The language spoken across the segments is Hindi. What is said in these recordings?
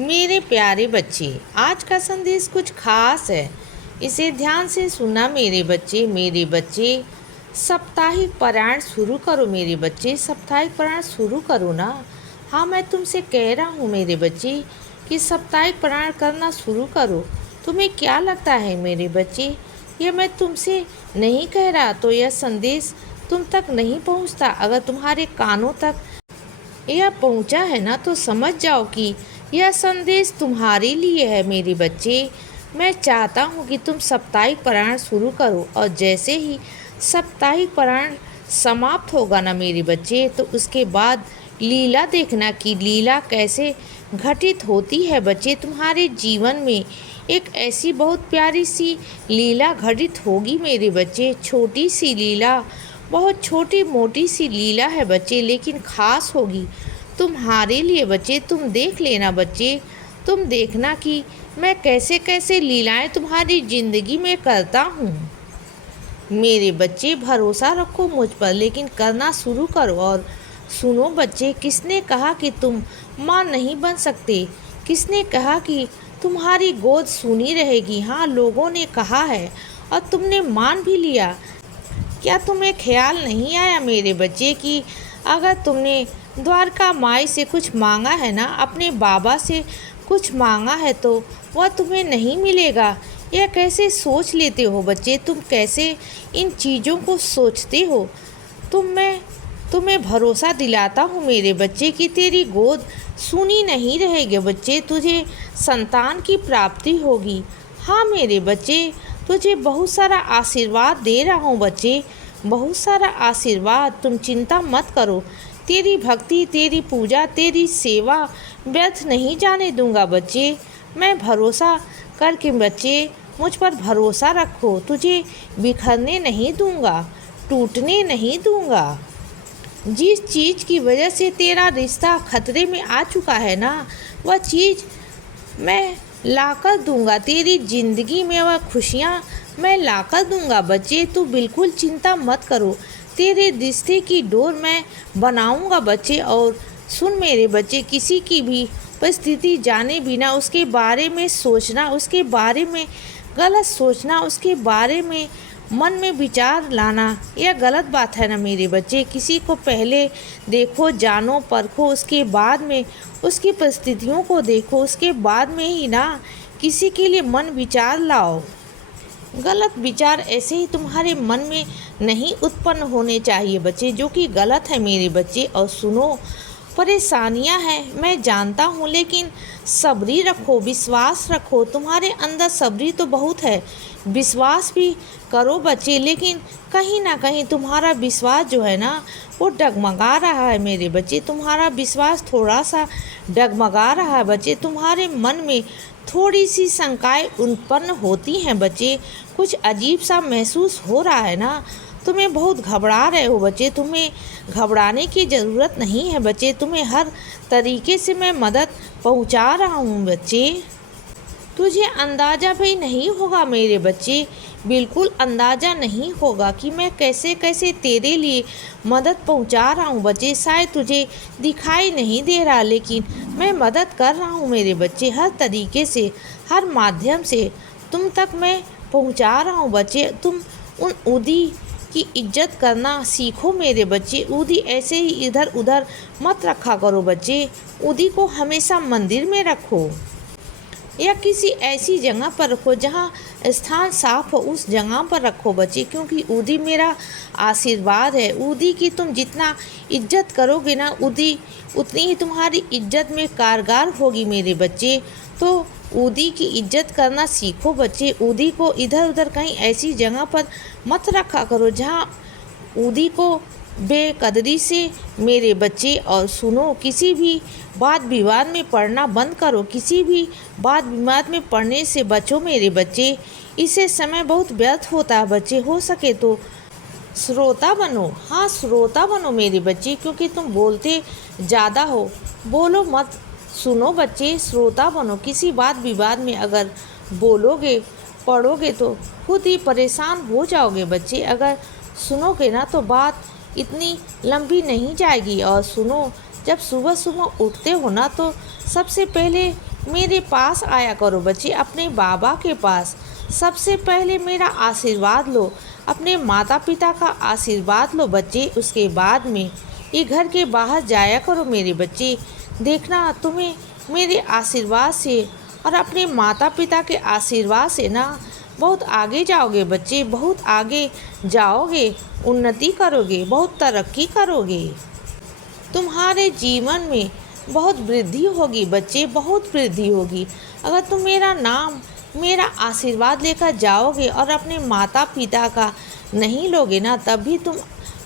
मेरे प्यारे बच्चे, आज का संदेश कुछ खास है। इसे ध्यान से सुनना मेरे बच्चे। मेरे बच्चे, साप्ताहिक पारायण शुरू करो मेरे बच्चे, साप्ताहिक पारायण शुरू करो ना। हाँ, मैं तुमसे कह रहा हूँ मेरे बच्चे कि साप्ताहिक पारायण करना शुरू करो। तुम्हें क्या लगता है मेरे बच्चे, ये मैं तुमसे नहीं कह रहा तो यह संदेश तुम तक नहीं पहुँचता। अगर तुम्हारे कानों तक यह पहुँचा है ना, तो समझ जाओ कि यह संदेश तुम्हारे लिए है मेरे बच्चे। मैं चाहता हूँ कि तुम साप्ताहिक पारायण शुरू करो, और जैसे ही साप्ताहिक पारायण समाप्त होगा ना मेरे बच्चे, तो उसके बाद लीला देखना कि लीला कैसे घटित होती है बच्चे। तुम्हारे जीवन में एक ऐसी बहुत प्यारी सी लीला घटित होगी मेरे बच्चे। छोटी सी लीला, बहुत छोटी मोटी सी लीला है बच्चे, लेकिन खास होगी तुम्हारे लिए बच्चे। तुम देख लेना बच्चे, तुम देखना कि मैं कैसे कैसे लीलाएं तुम्हारी ज़िंदगी में करता हूँ। मेरे बच्चे, भरोसा रखो मुझ पर, लेकिन करना शुरू करो। और सुनो बच्चे, किसने कहा कि तुम माँ नहीं बन सकते? किसने कहा कि तुम्हारी गोद सूनी रहेगी? हाँ, लोगों ने कहा है और तुमने मान भी लिया। क्या तुम्हें ख्याल नहीं आया मेरे बच्चे कि अगर तुमने द्वारका माई से कुछ मांगा है ना, अपने बाबा से कुछ मांगा है, तो वह तुम्हें नहीं मिलेगा? यह कैसे सोच लेते हो बच्चे? तुम कैसे इन चीज़ों को सोचते हो? मैं तुम्हें भरोसा दिलाता हूँ मेरे बच्चे कि तेरी गोद सूनी नहीं रहेगी बच्चे। तुझे संतान की प्राप्ति होगी। हाँ मेरे बच्चे, तुझे बहुत सारा आशीर्वाद दे रहा हूँ बच्चे, बहुत सारा आशीर्वाद। तुम चिंता मत करो। तेरी भक्ति, तेरी पूजा, तेरी सेवा व्यर्थ नहीं जाने दूंगा बच्चे। मैं भरोसा करके बच्चे, मुझ पर भरोसा रखो। तुझे बिखरने नहीं दूंगा, टूटने नहीं दूंगा। जिस चीज़ की वजह से तेरा रिश्ता खतरे में आ चुका है ना, वह चीज़ मैं लाकर दूंगा तेरी ज़िंदगी में। वह खुशियाँ मैं लाकर दूंगा बच्चे। तू बिल्कुल चिंता मत करो। तेरे रिश्ते की डोर मैं बनाऊंगा बच्चे। और सुन मेरे बच्चे, किसी की भी परिस्थिति जाने बिना उसके बारे में सोचना, उसके बारे में गलत सोचना, उसके बारे में मन में विचार लाना, यह गलत बात है ना मेरे बच्चे। किसी को पहले देखो, जानो, परखो, उसके बाद में उसकी परिस्थितियों को देखो, उसके बाद में ही ना किसी के लिए मन विचार लाओ। गलत विचार ऐसे ही तुम्हारे मन में नहीं उत्पन्न होने चाहिए बच्चे, जो कि गलत है मेरे बच्चे। और सुनो, परेशानियां हैं मैं जानता हूँ, लेकिन सब्री रखो, विश्वास रखो। तुम्हारे अंदर सब्री तो बहुत है, विश्वास भी करो बच्चे। लेकिन कहीं ना कहीं तुम्हारा विश्वास जो है ना, वो डगमगा रहा है मेरे बच्चे। तुम्हारा विश्वास थोड़ा सा डगमगा रहा है बच्चे। तुम्हारे मन में थोड़ी सी शंकाएं उत्पन्न होती हैं बच्चे। कुछ अजीब सा महसूस हो रहा है ना, तुम्हें बहुत घबरा रहे हो बच्चे। तुम्हें घबराने की ज़रूरत नहीं है बच्चे। तुम्हें हर तरीके से मैं मदद पहुंचा रहा हूं बच्चे। तुझे अंदाज़ा भी नहीं होगा मेरे बच्चे, बिल्कुल अंदाज़ा नहीं होगा कि मैं कैसे कैसे तेरे लिए मदद पहुंचा रहा हूं बच्चे। शायद तुझे दिखाई नहीं दे रहा, लेकिन मैं मदद कर रहा हूं मेरे बच्चे। हर तरीके से, हर माध्यम से तुम तक मैं पहुंचा रहा हूं बच्चे। तुम उन उदी की इज्जत करना सीखो मेरे बच्चे। उदी ऐसे ही इधर उधर मत रखा करो बच्चे। उदी को हमेशा मंदिर में रखो, या किसी ऐसी जगह पर रखो जहाँ स्थान साफ हो, उस जगह पर रखो बच्चे। क्योंकि उदी मेरा आशीर्वाद है। उदी की तुम जितना इज्जत करोगे ना, उदी उतनी ही तुम्हारी इज्जत में कारगर होगी मेरे बच्चे। तो उदी की इज्जत करना सीखो बच्चे। उदी को इधर उधर कहीं ऐसी जगह पर मत रखा करो जहाँ उदी को बेकदरी से मेरे बच्चे। और सुनो, किसी भी वाद विवाद में पड़ना बंद करो। किसी भी वाद विवाद में पड़ने से बचो मेरे बच्चे। इससे समय बहुत व्यर्थ होता है बच्चे। हो सके तो श्रोता बनो। हाँ, श्रोता बनो मेरे बच्चे, क्योंकि तुम बोलते ज़्यादा हो। बोलो मत, सुनो बच्चे, श्रोता बनो। किसी वाद विवाद में अगर बोलोगे, पढ़ोगे, तो खुद ही परेशान हो जाओगे बच्चे। अगर सुनोगे ना, तो बात इतनी लंबी नहीं जाएगी। और सुनो, जब सुबह सुबह उठते हो ना, तो सबसे पहले मेरे पास आया करो बच्चे, अपने बाबा के पास। सबसे पहले मेरा आशीर्वाद लो, अपने माता पिता का आशीर्वाद लो बच्चे। उसके बाद में ये घर के बाहर जाया करो मेरे बच्चे। देखना तुम्हें मेरे आशीर्वाद से और अपने माता पिता के आशीर्वाद से ना बहुत आगे जाओगे बच्चे, बहुत आगे जाओगे, उन्नति करोगे, बहुत तरक्की करोगे। तुम्हारे जीवन में बहुत वृद्धि होगी बच्चे, बहुत वृद्धि होगी। अगर तुम मेरा नाम, मेरा आशीर्वाद लेकर जाओगे और अपने माता पिता का नहीं लोगे ना, तब भी तुम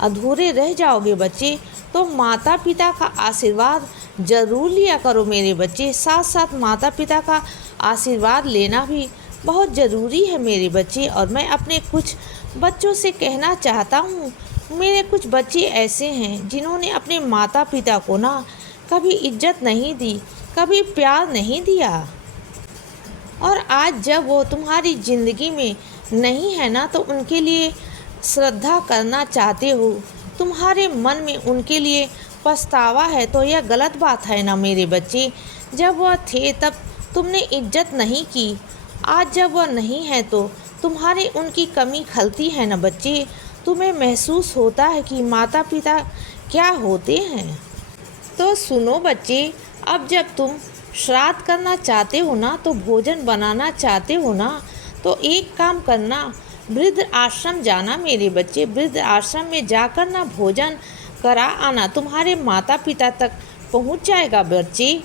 अधूरे रह जाओगे बच्चे। तो माता पिता का आशीर्वाद जरूर लिया करो मेरे बच्चे। साथ साथ माता पिता का आशीर्वाद लेना भी बहुत ज़रूरी है मेरे बच्चे। और मैं अपने कुछ बच्चों से कहना चाहता हूँ, मेरे कुछ बच्चे ऐसे हैं जिन्होंने अपने माता पिता को ना कभी इज्जत नहीं दी, कभी प्यार नहीं दिया, और आज जब वो तुम्हारी ज़िंदगी में नहीं है ना, तो उनके लिए श्रद्धा करना चाहते हो, तुम्हारे मन में उनके लिए पछतावा है, तो यह गलत बात है ना मेरे बच्चे। जब वह थे तब तुमने इज्जत नहीं की, आज जब वह नहीं है तो तुम्हारे उनकी कमी खलती है ना बच्चे। तुम्हें महसूस होता है कि माता पिता क्या होते हैं। तो सुनो बच्चे, अब जब तुम श्राद्ध करना चाहते हो ना, तो भोजन बनाना चाहते हो ना, तो एक काम करना, वृद्ध आश्रम जाना मेरे बच्चे। वृद्ध आश्रम में जाकर ना भोजन करा आना, तुम्हारे माता पिता तक पहुंच जाएगा बच्चे।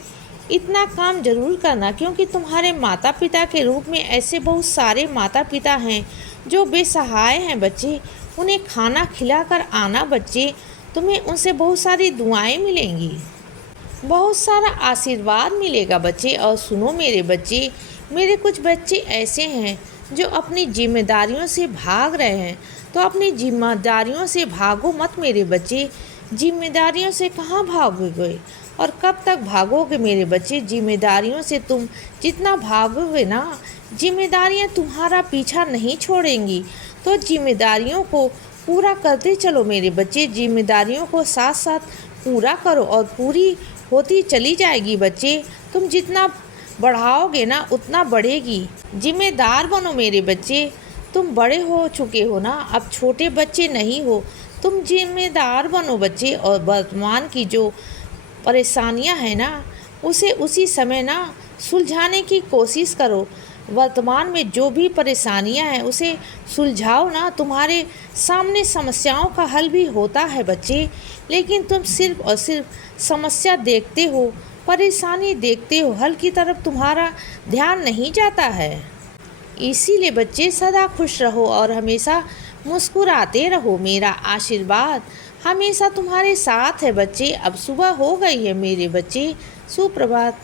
इतना काम जरूर करना, क्योंकि तुम्हारे माता पिता के रूप में ऐसे बहुत सारे माता पिता हैं जो बेसहाय हैं बच्चे। उन्हें खाना खिलाकर आना बच्चे, तुम्हें उनसे बहुत सारी दुआएं मिलेंगी, बहुत सारा आशीर्वाद मिलेगा बच्चे। और सुनो मेरे बच्चे, मेरे कुछ बच्चे ऐसे हैं जो अपनी जिम्मेदारियों से भाग रहे हैं, तो अपनी जिम्मेदारियों से भागो मत मेरे बच्चे। जिम्मेदारियों से कहाँ भागोगे और कब तक भागोगे मेरे बच्चे। जिम्मेदारियों से तुम जितना भागोगे ना, जिम्मेदारियाँ तुम्हारा पीछा नहीं छोड़ेंगी। तो जिम्मेदारियों को पूरा करते चलो मेरे बच्चे, जिम्मेदारियों को साथ साथ पूरा करो और पूरी होती चली जाएगी बच्चे। तुम जितना बढ़ाओगे ना उतना बढ़ेगी। जिम्मेदार बनो मेरे बच्चे, तुम बड़े हो चुके हो ना, अब छोटे बच्चे नहीं हो, तुम जिम्मेदार बनो बच्चे। और वर्तमान की जो परेशानियां हैं ना, उसे उसी समय ना सुलझाने की कोशिश करो। वर्तमान में जो भी परेशानियां हैं उसे सुलझाओ ना, तुम्हारे सामने समस्याओं का हल भी होता है बच्चे। लेकिन तुम सिर्फ और सिर्फ समस्या देखते हो, परेशानी देखते हो, हल की तरफ तुम्हारा ध्यान नहीं जाता है। इसीलिए बच्चे सदा खुश रहो और हमेशा मुस्कुराते रहो। मेरा आशीर्वाद हमेशा तुम्हारे साथ है बच्चे। अब सुबह हो गई है मेरे बच्चे, सुप्रभात।